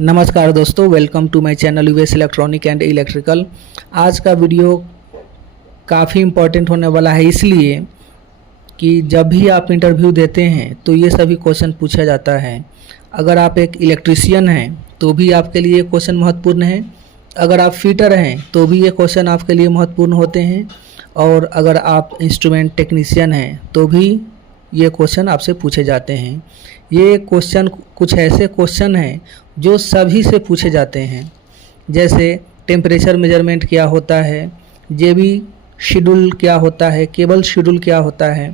नमस्कार दोस्तों, welcome to my channel US electronic and electrical. आज का वीडियो काफ़ी इम्पोर्टेंट होने वाला है, इसलिए कि जब भी आप इंटरव्यू देते हैं तो ये सभी क्वेश्चन पूछा जाता है। अगर आप एक इलेक्ट्रीशियन हैं तो भी आपके लिए क्वेश्चन महत्वपूर्ण है, अगर आप फिटर हैं तो भी ये क्वेश्चन आपके लिए महत्वपूर्ण होते हैं, और अगर आप इंस्ट्रूमेंट टेक्नीशियन हैं तो भी ये क्वेश्चन आपसे पूछे जाते हैं। ये क्वेश्चन कुछ ऐसे क्वेश्चन हैं जो सभी से पूछे जाते हैं, जैसे टेम्परेचर मेजरमेंट क्या होता है, जेबी शेड्यूल क्या होता है, केबल शेड्यूल क्या होता है,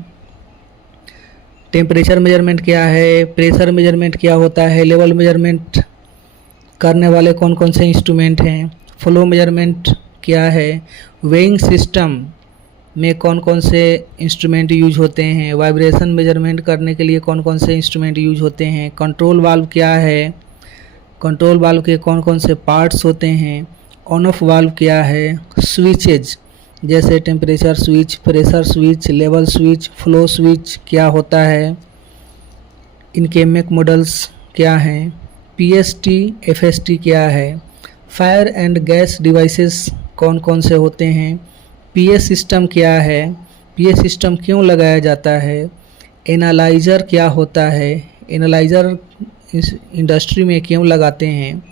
टेम्परेचर मेजरमेंट क्या है, प्रेशर मेजरमेंट क्या होता है, लेवल मेजरमेंट करने वाले कौन कौन से इंस्ट्रूमेंट हैं, फ्लो मेजरमेंट क्या है, वेइंग सिस्टम में कौन कौन से इंस्ट्रूमेंट यूज होते हैं, वाइब्रेशन मेजरमेंट करने के लिए कौन कौन से इंस्ट्रूमेंट यूज होते हैं, कंट्रोल वाल्व क्या है, कंट्रोल वाल्व के कौन कौन से पार्ट्स होते हैं, ऑन ऑफ वाल्व क्या है, स्विचेज जैसे temperature switch, pressure switch, level switch, flow switch क्या होता है, इनके मेक मॉडल्स क्या हैं, पीएसटी एफएसटी क्या है, फायर एंड गैस डिवाइसेस कौन कौन से होते हैं, पीए सिस्टम क्या है, पीए सिस्टम क्यों लगाया जाता है, एनालाइज़र क्या होता है, एनालाइज़र इस इंडस्ट्री में क्यों लगाते हैं,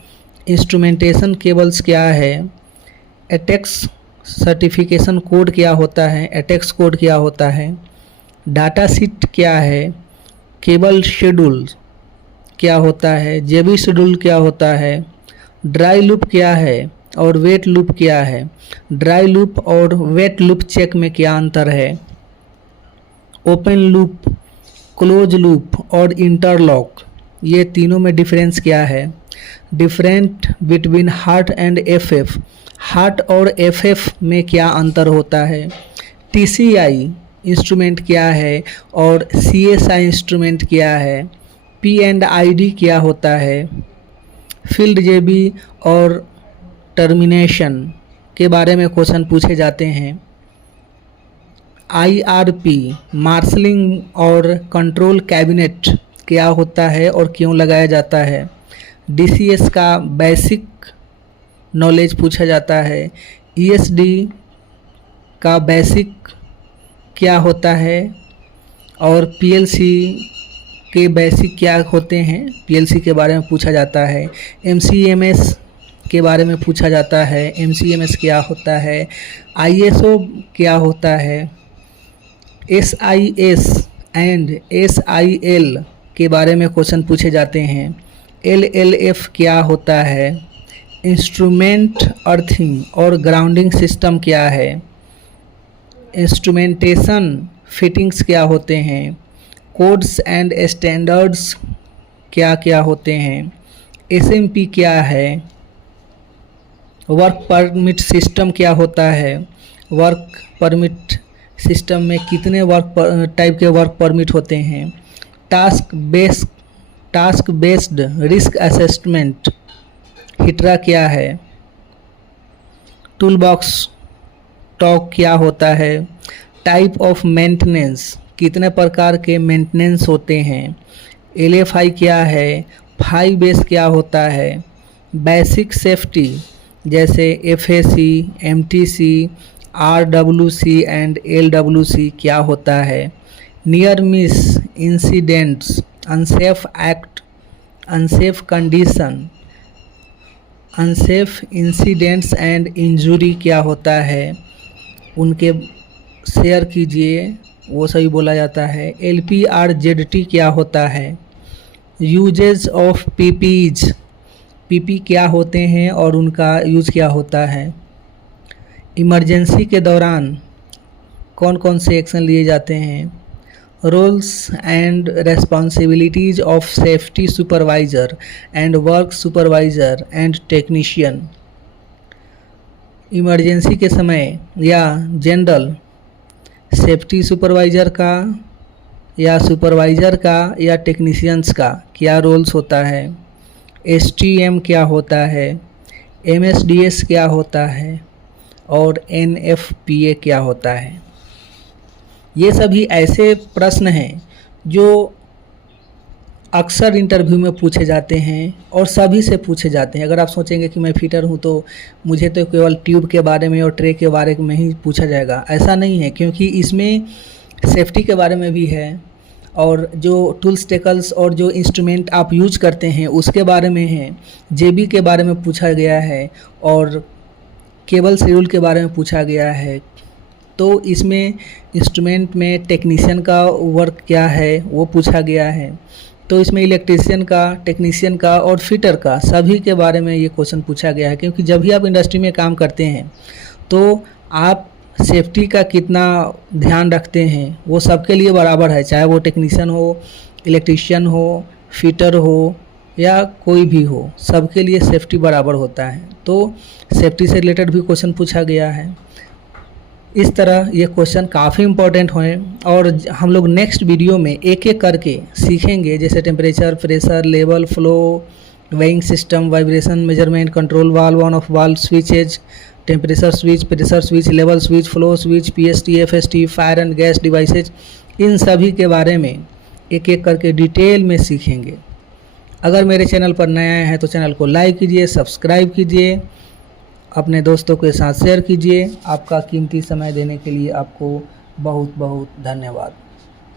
इंस्ट्रूमेंटेशन केबल्स क्या है, एटेक्स सर्टिफिकेशन कोड क्या होता है, एटेक्स कोड क्या होता है, डाटा शीट क्या है, केबल शेड्यूल क्या होता है, जेबी शेड्यूल क्या होता है, ड्राई लूप क्या है और वेट लूप क्या है, ड्राई लूप और वेट लूप चेक में क्या अंतर है, ओपन लूप, क्लोज लूप और इंटरलॉक ये तीनों में डिफरेंस क्या है, different between HART and FF, HART और एफएफ में क्या अंतर होता है, टीसीआई इंस्ट्रूमेंट क्या है और सीएसआई इंस्ट्रूमेंट क्या है, पी एंड आईडी क्या होता है, फील्ड जेबी और टर्मिनेशन के बारे में क्वेश्चन पूछे जाते हैं, आईआरपी मार्शलिंग और कंट्रोल कैबिनेट क्या होता है और क्यों लगाया जाता है, डीसीएस का बेसिक नॉलेज पूछा जाता है, ईएसडी का बेसिक क्या होता है और पीएलसी के बेसिक क्या होते हैं, पीएलसी के बारे में पूछा जाता है, एमसीएमएस के बारे में पूछा जाता है, एमसीएमएस क्या होता है, आईएसओ क्या होता है, एसआईएस एंड एसआईएल के बारे में क्वेश्चन पूछे जाते हैं, एलएलएफ क्या होता है, इंस्ट्रूमेंट अर्थिंग और ग्राउंडिंग सिस्टम क्या है, इंस्ट्रूमेंटेशन फिटिंग्स क्या होते हैं, कोड्स एंड स्टैंडर्ड्स क्या क्या होते हैं, एसएमपी क्या है, वर्क परमिट सिस्टम क्या होता है, वर्क परमिट सिस्टम में कितने टाइप के वर्क परमिट होते हैं, टास्क बेस्ड रिस्क असेसमेंट हिट्रा क्या है, टूल बॉक्स टॉक क्या होता है, टाइप ऑफ मेंटेनेंस कितने प्रकार के मेंटेनेंस होते हैं, एलएफआई क्या है, फाई बेस क्या होता है, बेसिक सेफ्टी जैसे एफएसी, एमटीसी, आरडब्ल्यूसी एंड एलडब्ल्यूसी क्या होता है, near miss incidents, unsafe act, unsafe condition, unsafe incidents and injury क्या होता है, उनके शेयर कीजिए, वो सही बोला जाता है, एलपीआरजेडटी क्या होता है, यूजेज ऑफ पीपीज, पीपी क्या होते हैं और उनका यूज क्या होता है, इमरजेंसी के दौरान कौन कौन से एक्शन लिए जाते हैं, roles and responsibilities of safety supervisor and work supervisor and technician, emergency के समय या जनरल सेफ्टी सुपरवाइज़र का या सुपरवाइज़र का या टेक्नीशियंस का क्या रोल्स होता है, एसटीएम क्या होता है, एमएसडीएस क्या होता है और एनएफपीए क्या होता है। ये सभी ऐसे प्रश्न हैं जो अक्सर इंटरव्यू में पूछे जाते हैं और सभी से पूछे जाते हैं। अगर आप सोचेंगे कि मैं फिटर हूँ तो मुझे तो केवल ट्यूब के बारे में और ट्रे के बारे में ही पूछा जाएगा, ऐसा नहीं है, क्योंकि इसमें सेफ्टी के बारे में भी है और जो टूल्स टेकल्स और जो इंस्ट्रूमेंट आप यूज करते हैं उसके बारे में है, जेबी के बारे में पूछा गया है और केबल शेड्यूल के बारे में पूछा गया है। तो इसमें इंस्ट्रूमेंट में टेक्नीशियन का वर्क क्या है वो पूछा गया है। तो इसमें इलेक्ट्रीशियन का, टेक्नीशियन का और फिटर का सभी के बारे में ये क्वेश्चन पूछा गया है, क्योंकि जब भी आप इंडस्ट्री में काम करते हैं तो आप सेफ्टी का कितना ध्यान रखते हैं वो सबके लिए बराबर है, चाहे वो टेक्नीशियन हो, इलेक्ट्रीशियन हो, फिटर हो या कोई भी हो, सबके लिए सेफ्टी बराबर होता है। तो सेफ्टी से रिलेटेड भी क्वेश्चन पूछा गया है। इस तरह ये क्वेश्चन काफ़ी इम्पोर्टेंट हैं और हम लोग नेक्स्ट वीडियो में एक एक करके सीखेंगे, जैसे temperature, pressure, level, flow, weighing system, vibration measurement, control valve, on off valve switches, temperature switch, pressure switch, level switch, flow switch, PST, FST, fire and gas devices, इन सभी के बारे में एक एक करके डिटेल में सीखेंगे। अगर मेरे चैनल पर नए आए हैं तो चैनल को लाइक कीजिए, सब्सक्राइब कीजिए, अपने दोस्तों के साथ शेयर कीजिए। आपका कीमती समय देने के लिए आपको बहुत बहुत धन्यवाद।